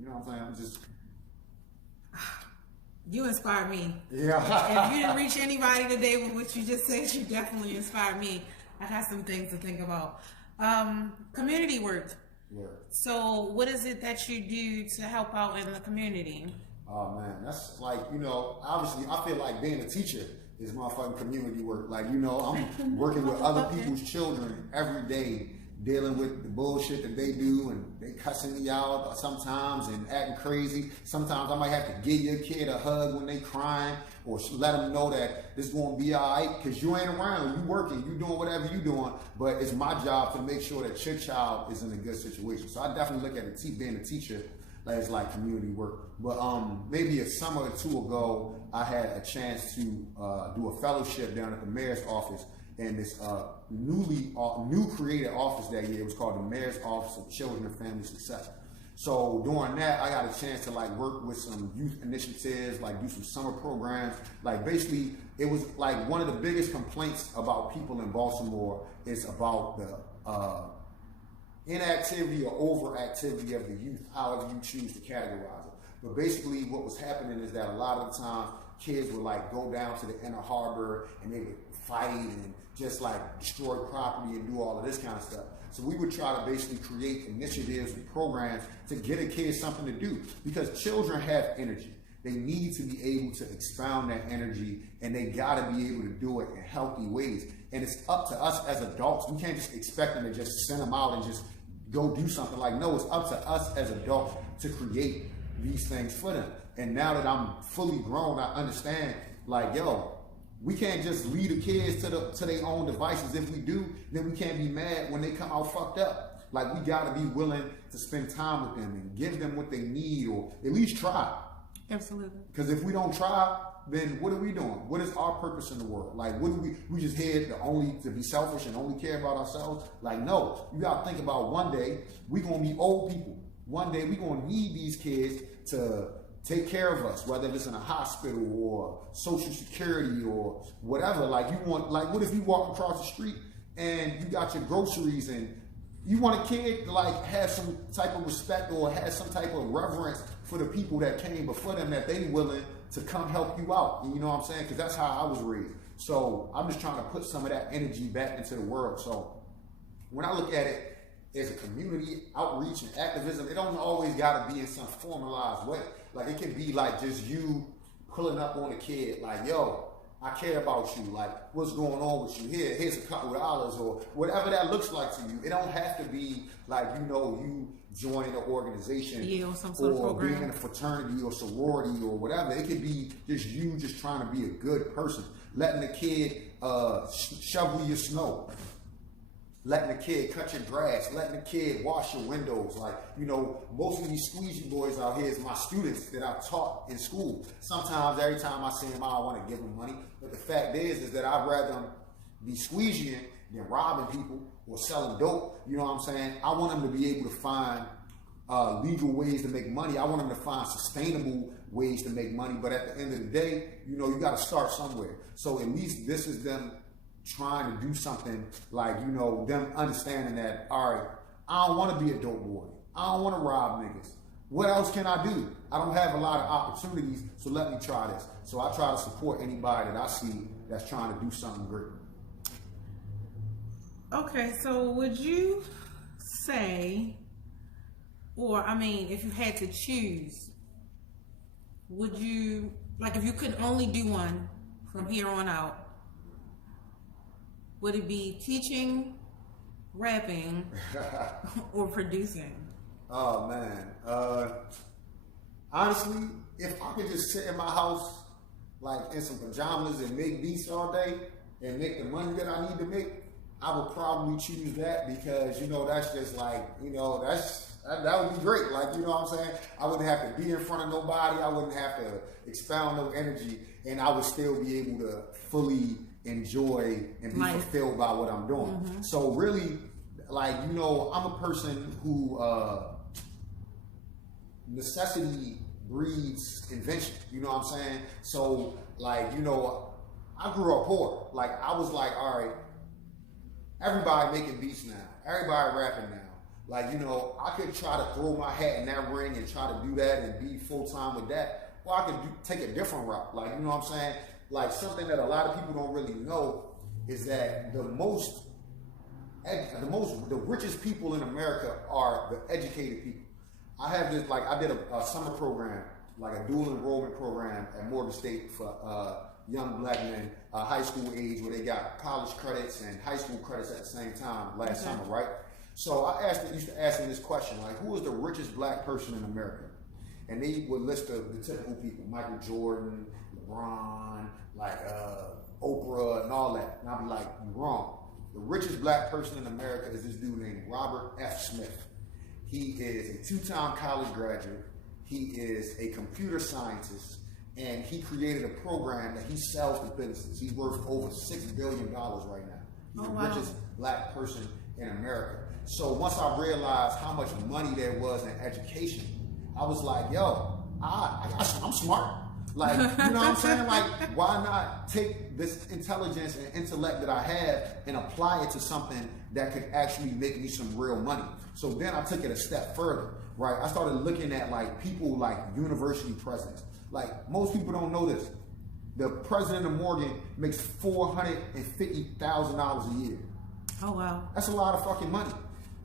You know what I'm saying? I'm just... You inspire me. Yeah. If you didn't reach anybody today with what you just said, you definitely inspired me. I got some things to think about. Community work. Yeah. So what is it that you do to help out in the community? Oh man, that's like, you know, obviously I feel like being a teacher is motherfucking community work. Like, you know, I'm working with other people's children every day, dealing with the bullshit that they do, and they cussing me out sometimes and acting crazy. Sometimes I might have to give your kid a hug when they crying, or let them know that this is going to be all right, because you ain't around, you working, you doing whatever you doing, but it's my job to make sure that your child is in a good situation. So I definitely look at being a teacher as like community work. But maybe a summer or two ago, I had a chance to do a fellowship down at the mayor's office, and this new created office that year was called the Mayor's Office of Children and Family Success. So during that, I got a chance to like work with some youth initiatives, like do some summer programs. Like basically, it was like one of the biggest complaints about people in Baltimore is about the inactivity or overactivity of the youth, however you choose to categorize it. But basically what was happening is that a lot of the time kids would like go down to the inner harbor and they would fight and just like destroy property and do all of this kind of stuff. So we would try to basically create initiatives and programs to get a kid something to do, because children have energy. They need to be able to expound that energy, and they gotta be able to do it in healthy ways. And it's up to us as adults. We can't just expect them to just send them out and just go do something. Like, no, it's up to us as adults to create these things for them. And now that I'm fully grown, I understand, like, yo, we can't just lead the kids to their own devices. If we do, then we can't be mad when they come out fucked up. Like, we gotta be willing to spend time with them and give them what they need, or at least try. Absolutely. Because if we don't try, then what are we doing? What is our purpose in the world? Like, what do we just here to be selfish and only care about ourselves? Like, no, you gotta think about one day we gonna be old people. One day we gonna need these kids to take care of us, whether it's in a hospital or Social Security or whatever. Like, what if you walk across the street and you got your groceries and you want a kid to like have some type of respect or have some type of reverence for the people that came before them, that they willing to come help you out. You know what I'm saying? Because that's how I was raised. So I'm just trying to put some of that energy back into the world. So when I look at it as a community outreach and activism, it don't always got to be in some formalized way. Like, it can be like just you pulling up on a kid, like, yo, I care about you. Like, what's going on with you? Here's a couple of dollars, or whatever that looks like to you. It don't have to be like, you know, you joining an organization, or some sort of program, being in a fraternity or sorority or whatever. It could be just you just trying to be a good person, letting the kid shovel your snow, letting the kid cut your grass, letting the kid wash your windows. Like, you know, most of these squeegee boys out here is my students that I've taught in school. Sometimes every time I see them, I want to give them money. But the fact is that I'd rather them be squeegeeing than robbing people or selling dope. You know what I'm saying? I want them to be able to find legal ways to make money. I want them to find sustainable ways to make money. But at the end of the day, you know, you got to start somewhere. So at least this is them trying to do something, like, you know, them understanding that, all right, I don't want to be a dope boy. I don't want to rob niggas. What else can I do? I don't have a lot of opportunities, so let me try this. So I try to support anybody that I see that's trying to do something great. Okay, so would you say, or I mean, if you had to choose, would you, like, if you could only do one from here on out, would it be teaching, rapping, or producing? Oh man, honestly, if I could just sit in my house, like in some pajamas and make beats all day and make the money that I need to make, I would probably choose that, because, you know, that's just like, you know, that would be great. Like, you know what I'm saying? I wouldn't have to be in front of nobody. I wouldn't have to expound no energy, and I would still be able to fully enjoy and be fulfilled by what I'm doing. Mm-hmm. So really, like, you know, I'm a person who necessity breeds invention. You know what I'm saying? So, like, you know, I grew up poor. Like, I was like, all right, everybody making beats now. Everybody rapping now. Like, you know, I could try to throw my hat in that ring and try to do that and be full-time with that. Or I could take a different route. Like, you know what I'm saying? Like, something that a lot of people don't really know is that the richest people in America are the educated people. I have this, like, I did a summer program, like a dual enrollment program at Morgan State for young black men, high school age, where they got college credits and high school credits at the same time last summer, right? So I used to ask them this question, like, who is the richest black person in America? And they would list the typical people, Michael Jordan, LeBron, like Oprah and all that. And I'd be like, you're wrong. The richest black person in America is this dude named Robert F. Smith. He is a 2-time college graduate. He is a computer scientist, and he created a program that he sells to businesses. He's worth over $6 billion right now. He's the richest black person in America. So once I realized how much money there was in education, I was like, yo, I'm smart. Like, you know what I'm saying? Like, why not take this intelligence and intellect that I have and apply it to something that could actually make me some real money? So then I took it a step further, right? I started looking at like people like university presidents. Like, most people don't know this. The president of Morgan makes $450,000 a year. Oh, wow. That's a lot of fucking money.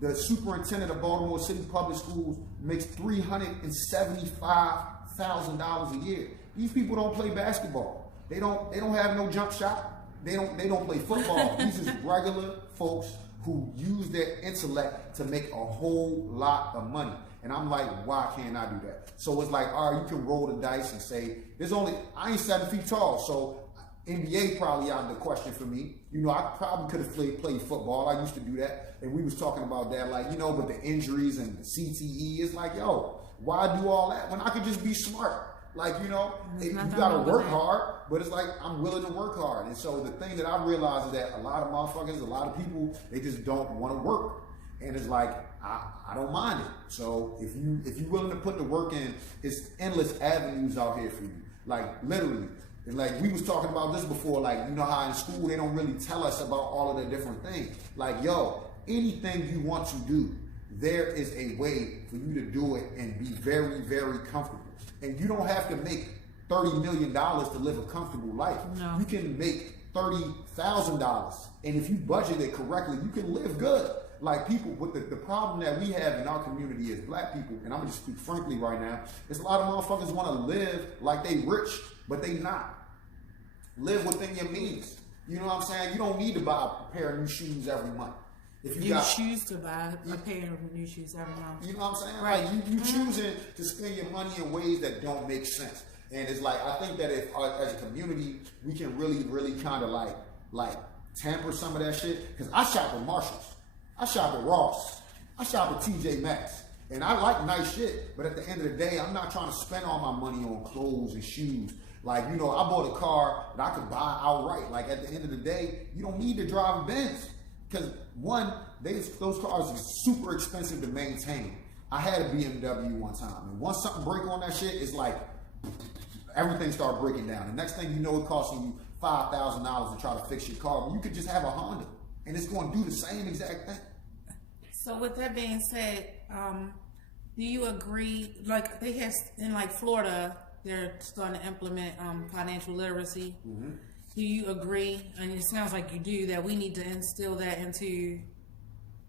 The superintendent of Baltimore City Public Schools makes $375,000 a year. These people don't play basketball. They don't have no jump shot. They don't play football. These is regular folks who use their intellect to make a whole lot of money. And I'm like, why can't I do that? So it's like, all right, you can roll the dice and say, I ain't 7 feet tall, so NBA probably out of the question for me. You know, I probably could have played football. I used to do that. And we was talking about that, like, you know, but the injuries and the CTE, it's like, yo, why do all that when I could just be smart? Like, you know, you gotta work hard, but it's like, I'm willing to work hard. And so the thing that I realized is that a lot of motherfuckers, a lot of people, they just don't want to work. And it's like, I don't mind it. So if you're willing to put the work in, it's endless avenues out here for you. Like, literally. And like, we was talking about this before, like, you know how in school they don't really tell us about all of the different things. Like, yo, anything you want to do, there is a way for you to do it and be very, very comfortable. And you don't have to make $30 million to live a comfortable life. No. You can make $30,000. And if you budget it correctly, you can live good. Like, people, with the problem that we have in our community as black people, and I'm gonna just speak frankly right now, is a lot of motherfuckers wanna live like they rich, but they not. Live within your means. You know what I'm saying? You don't need to buy a pair of new shoes every month. If you choose to buy a pair of new shoes every month. You know what I'm saying? Right. Like, you choosing to spend your money in ways that don't make sense. And it's like, I think that if as a community, we can really, really kind of like tamper some of that shit. Because I shop at Marshalls. I shop at Ross. I shop at TJ Maxx. And I like nice shit, but at the end of the day, I'm not trying to spend all my money on clothes and shoes. Like, you know, I bought a car that I could buy outright. Like, at the end of the day, you don't need to drive a Benz. Because one, those cars are super expensive to maintain. I had a BMW one time, and once something break on that shit, it's like everything started breaking down. The next thing you know, it costing you $5,000 to try to fix your car. But you could just have a Honda, and it's going to do the same exact thing. So with that being said, do you agree? Like, they have in like Florida, they're starting to implement financial literacy. Mm-hmm. Do you agree, and it sounds like you do, that we need to instill that into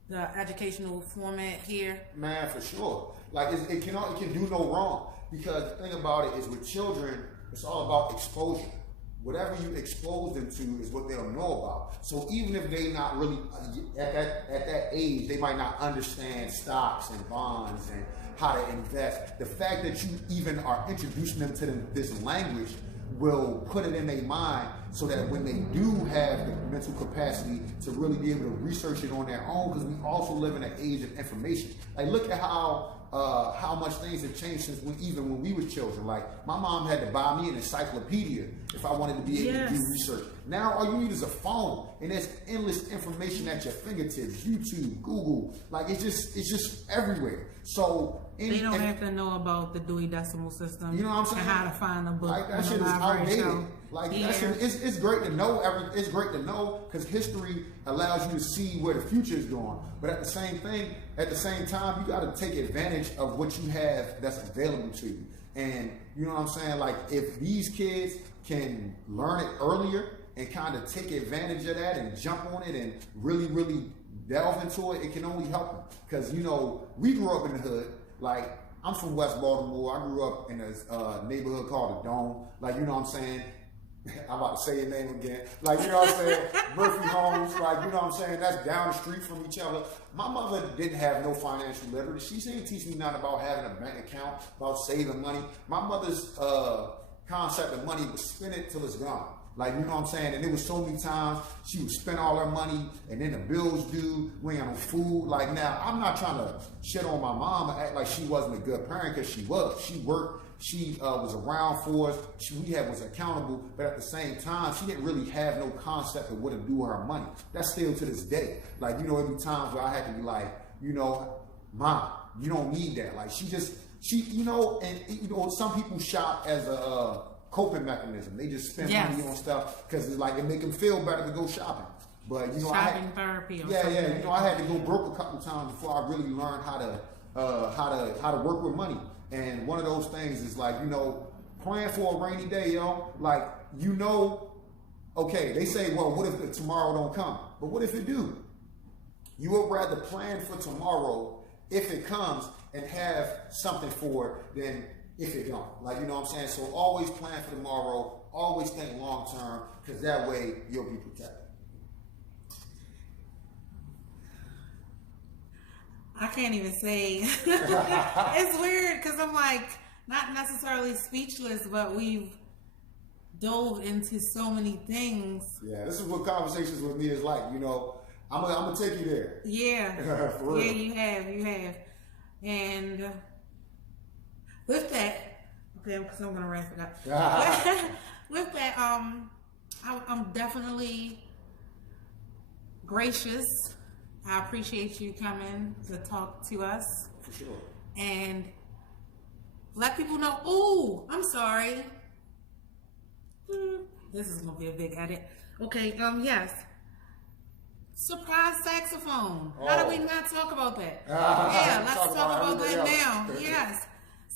the educational format here? Man, for sure. Like, it can do no wrong, because the thing about it is, with children, it's all about exposure. Whatever you expose them to is what they'll know about. So even if they not really, at that age, they might not understand stocks and bonds and how to invest. The fact that you even are introducing them to this language will put it in their mind, so that when they do have the mental capacity to really be able to research it on their own, because we also live in an age of information. Like, look at how much things have changed since even when we were children. Like, my mom had to buy me an encyclopedia if I wanted to be able to do research. Now all you need is a phone, and there's endless information at your fingertips. YouTube, Google, like, it's just everywhere. So they don't have to know about the Dewey Decimal System. You know what I'm saying? And how to find a book. Like, that shit is outdated. Like Yeah. it's great to know it's great to know because history allows you to see where the future is going. But at the same time, you got to take advantage of what you have that's available to you. And you know what I'm saying? Like if these kids can learn it earlier and kind of take advantage of that and jump on it and really, really delve into it, it can only help them. Because you know, we grew up in the hood. Like I'm from West Baltimore. I grew up in a neighborhood called the Dome. Like you know what I'm saying? I'm about to say your name again. Like, you know what I'm saying? Murphy Homes, like, you know what I'm saying? That's down the street from each other. My mother didn't have no financial literacy. She didn't teach me nothing about having a bank account, about saving money. My mother's concept of money was spend it till it's gone. Like, you know what I'm saying? And there was so many times she would spend all her money and then the bills due, we ain't got no food. Like now, I'm not trying to shit on my mom and act like she wasn't a good parent because she was. She worked. She was around for us. Was accountable, but at the same time, she didn't really have no concept of what to do with her money. That's still to this day. Like, you know, every times where I had to be like, you know, Mom, you don't need that. Like, you know, and you know, some people shop as a coping mechanism. They just spend money on stuff because it's like it make them feel better to go shopping. But you know, shopping therapy. Or something. You know, I had to go broke a couple times before I really learned how to work with money. And one of those things is like, you know, plan for a rainy day, yo. Like, you know, okay, they say, well, what if tomorrow don't come? But what if it do? You would rather plan for tomorrow if it comes and have something for it than if it don't. Like, you know what I'm saying? So always plan for tomorrow, always think long term, because that way you'll be protected. I can't even say. It's weird because I'm like not necessarily speechless, but we've dove into so many things. Yeah, this is what conversations with me is like. You know, I'm gonna take you there. Yeah, for real. Yeah, you have, and with that, okay, because I'm gonna wrap it up. With that, I'm definitely gracious. I appreciate you coming to talk to us. For sure. And let people know, ooh, I'm sorry. This is going to be a big edit. Okay, yes. Surprise saxophone. Oh. How do we not talk about that? Yeah, let's talk about that now. Yes.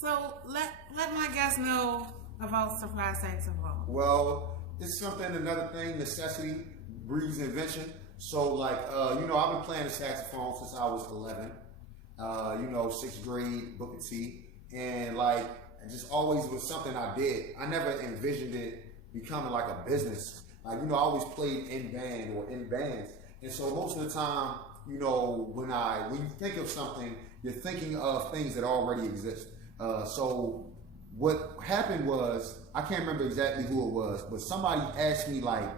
So let my guests know about surprise saxophone. Well, it's another thing, necessity breeds invention. So like, you know, I've been playing the saxophone since I was 11, you know, 6th grade, Booker T. And like, it just always was something I did. I never envisioned it becoming like a business. Like, you know, I always played in band or in bands. And so most of the time, you know, when you think of something, you're thinking of things that already exist. So what happened was, I can't remember exactly who it was, but somebody asked me like,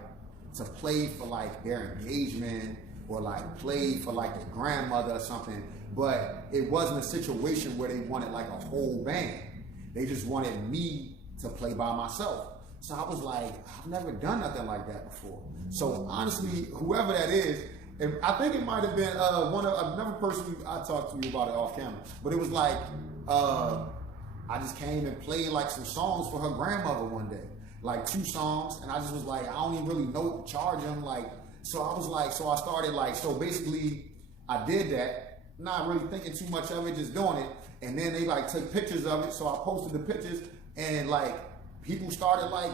to play for like their engagement or like play for like their grandmother or something, but it wasn't a situation where they wanted like a whole band. They just wanted me to play by myself. So I was like, I've never done nothing like that before. So honestly, whoever that is, and I think it might have been another person I talked to you about it off camera, but it was like I just came and played like some songs for her grandmother one day. Like 2 songs, and I just was like, I don't even really know what to charge them. Like, so I was like, so I started like, so basically I did that, not really thinking too much of it, just doing it. And then they like took pictures of it. So I posted the pictures and like people started like,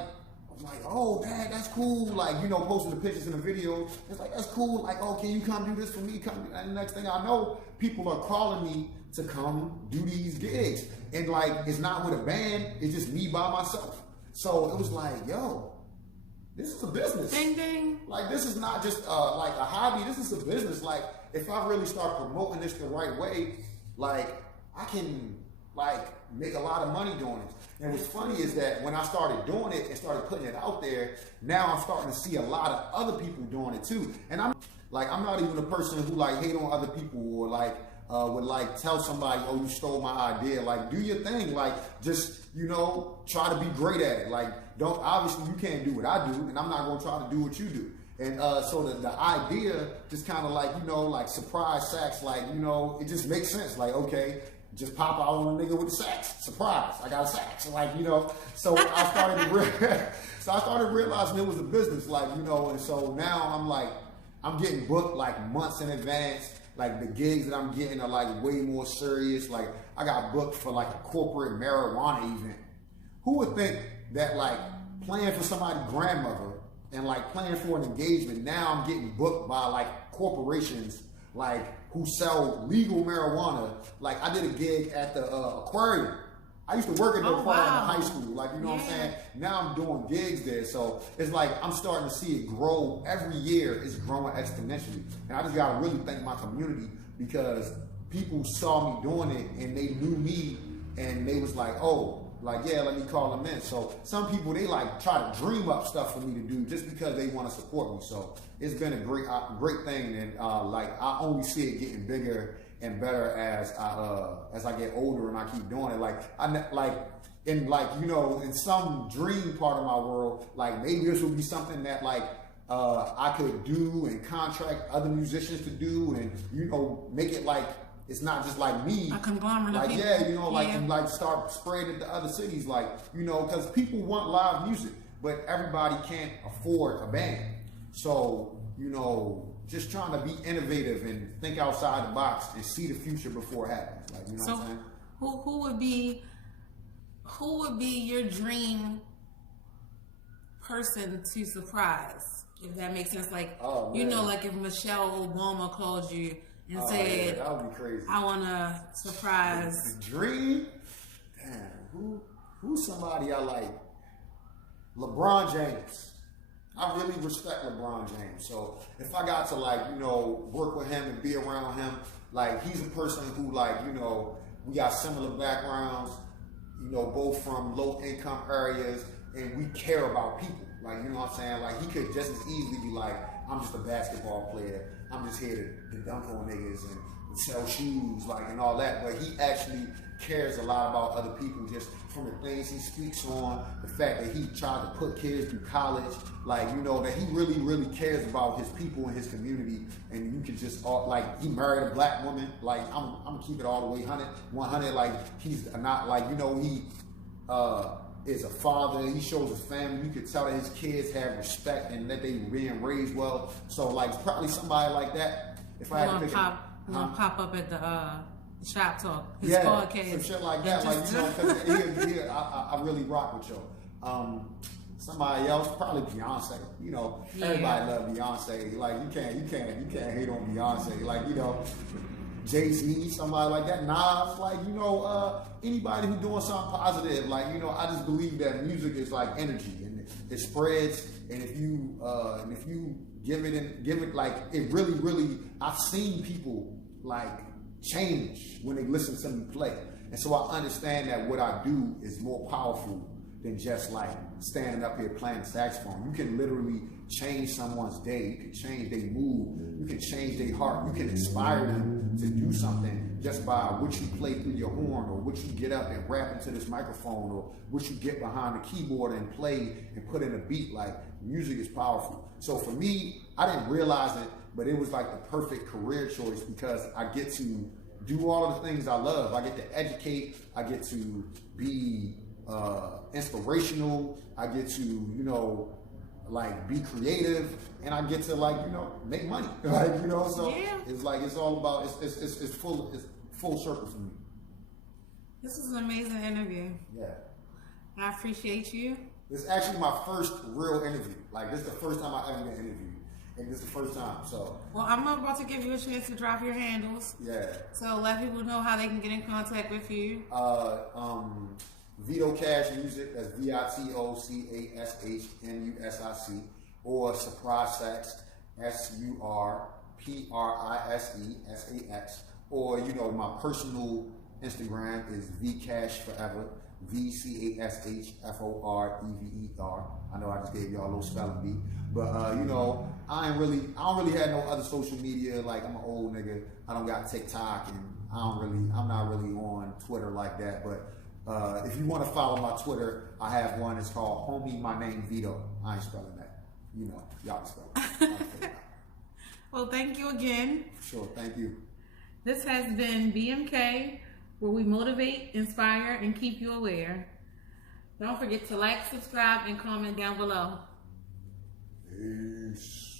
oh, Dad, that's cool. Like, you know, posting the pictures and the videos. It's like, that's cool. Like, oh, can you come do this for me? And the next thing I know, people are calling me to come do these gigs. And like, it's not with a band, it's just me by myself. So it was like, yo, this is a business. Ding, ding. Like, this is not just like a hobby. This is a business. Like, if I really start promoting this the right way, like, I can, like, make a lot of money doing it. And what's funny is that when I started doing it and started putting it out there, now I'm starting to see a lot of other people doing it too. And I'm not even a person who, like, hate on other people or, like, would like tell somebody, oh, you stole my idea. Like, do your thing. Like, just, you know, try to be great at it. Like, obviously you can't do what I do, and I'm not going to try to do what you do. And so the idea just kind of like, you know, like surprise sax, like, you know, it just makes sense. Like, okay, just pop out on a nigga with the sax. Surprise, I got a sax. Like, you know, so I started realizing it was a business, like, you know, and so now I'm like, I'm getting booked like months in advance. Like the gigs that I'm getting are like way more serious. Like I got booked for like a corporate marijuana event. Who would think that like playing for somebody's grandmother and like playing for an engagement, now I'm getting booked by like corporations like who sell legal marijuana. Like I did a gig at the aquarium. I used to work at the aquarium in high school. Like, you know what I'm saying? Now I'm doing gigs there. So it's like I'm starting to see it grow. Every year it's growing exponentially. And I just got to really thank my community because people saw me doing it and they knew me and they was like, oh, like, yeah, let me call them in. So some people, they like try to dream up stuff for me to do just because they want to support me. So it's been a great thing. And like, I only see it getting bigger and better as I get older and I keep doing it. You know, in some dream part of my world, like maybe this would be something that like I could do and contract other musicians to do, and you know, make it like it's not just like me, a conglomerate like of people. yeah, you know, like and like start spreading it to other cities, like you know, because people want live music, but everybody can't afford a band. So you know, just trying to be innovative and think outside the box and see the future before it happens. Like, you know what I'm saying? Who would be your dream person to surprise? If that makes sense. Like, you know, like if Michelle Obama called you and said, yeah, that would be crazy. I want to surprise. The dream? Damn, who's somebody I like? LeBron James. I really respect LeBron James. So if I got to like, you know, work with him and be around him, like he's a person who like, you know, we got similar backgrounds, you know, both from low income areas, and we care about people. Like, you know what I'm saying? Like he could just as easily be like, I'm just a basketball player. I'm just here to dunk on niggas and sell shoes, like, and all that. But he actually cares a lot about other people, just from the things he speaks on, the fact that he tried to put kids through college, like, you know, that he really, really cares about his people and his community. And you can just, like, he married a black woman, like, I'm gonna keep it all the way 100, like, he's not, like, you know, he is a father, he shows his family, you could tell that his kids have respect and that they were being raised well. So, like, probably somebody like that, if I had to pick pop up at the Shop Talk, his podcast, podcast, some shit like that. Like, you know, because I really rock with y'all. Somebody else, probably Beyonce. You know, everybody love Beyonce. Like you can't hate on Beyonce. Like, you know, Jay-Z, somebody like that. Nas, like, you know, anybody who doing something positive. Like, you know, I just believe that music is like energy and it spreads. And if you give it like it really, I've seen people like change when they listen to me play. And so I understand that what I do is more powerful than just like standing up here playing the saxophone. You can literally change someone's day. You can change their mood. You can change their heart. You can inspire them to do something just by what you play through your horn, or what you get up and rap into this microphone, or what you get behind the keyboard and play and put in a beat. Like, music is powerful. So for me, I didn't realize it, but it was like the perfect career choice because I get to do all of the things I love. I get to educate. I get to be inspirational. I get to, you know, like be creative, and I get to, like, you know, make money. Like, you know, so it's like it's all about it's full circle for me. This is an amazing interview. Yeah, I appreciate you. It's actually my first real interview. Like, this is the first time I ever been interviewed. And this is the first time, so. Well, I'm about to give you a chance to drop your handles. Yeah. So let people know how they can get in contact with you. Vito Cash Music, that's VITOCASHNUSIC, or Surprise Sax, SURPRISESAX, or, you know, my personal Instagram is VCashForever, VCASHFOREVER. I know I just gave y'all a little spelling bee, but you know, I don't really have no other social media. Like, I'm an old nigga. I don't got TikTok, and I'm not really on Twitter like that. But if you want to follow my Twitter, I have one. It's called Homie My Name Vito. I ain't spelling that. You know, y'all spell it. Well, thank you again. Sure, thank you. This has been BMK where we motivate, inspire, and keep you aware. Don't forget to like, subscribe, and comment down below. Peace.